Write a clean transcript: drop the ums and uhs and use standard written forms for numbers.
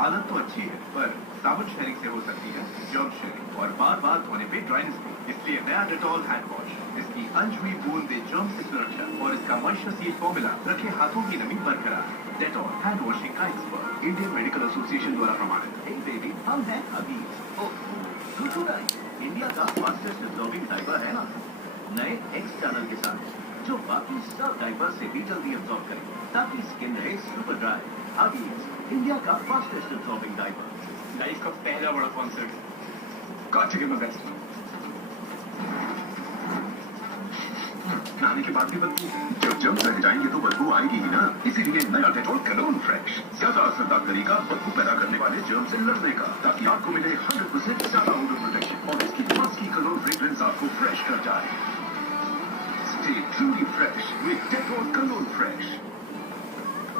आदत तो अच्छी है, पर साबुन शेयरिंग से हो सकती है जर्म शेयरिंग और बार बार धोने पे ड्राइनेस भी। इसलिए नया डेटॉल हैंड वॉश, इसकी अनछुई बूंद दे जर्म से सुरक्षा और इसका मॉइस्चर सील फॉर्मूला रखे हाथों की नमी बरकरार। डेटॉल हैंड वॉशिंग का एक्सपर्ट, इंडियन मेडिकल एसोसिएशन द्वारा प्रमाणित। Hey baby, हम हैं हबीब। इंडिया का फास्टेस्ट एब्जॉर्बिंग डायपर है ना, नए एक्स चैनल के साथ, जो बाकी सब डायपर से भी जल्दी एब्जॉर्ब करे ताकि स्किन रहे सुपर ड्राई। हबीब, इंडिया का फास्टेस्ट एब्जॉर्बिंग डायपर। लाइफ का पहला बड़ा concert, got to give my best. नहाने के बाद भी बदबू, जब जर्म्स रह जाएंगे तो बदबू आएगी ही ना। इसीलिए नया डेटॉल कलोन फ्रेश, ज्यादा असरदार तरीका बदबू पैदा करने वाले जर्म से लड़ने का, ताकि आपको मिले 100% ज्यादा ओडर प्रोटेक्शन और इसकी मस्की कलोन फ्रेग्रेंस आपको फ्रेश कर जाए। Stay truly fresh with Dettol Cologne Fresh.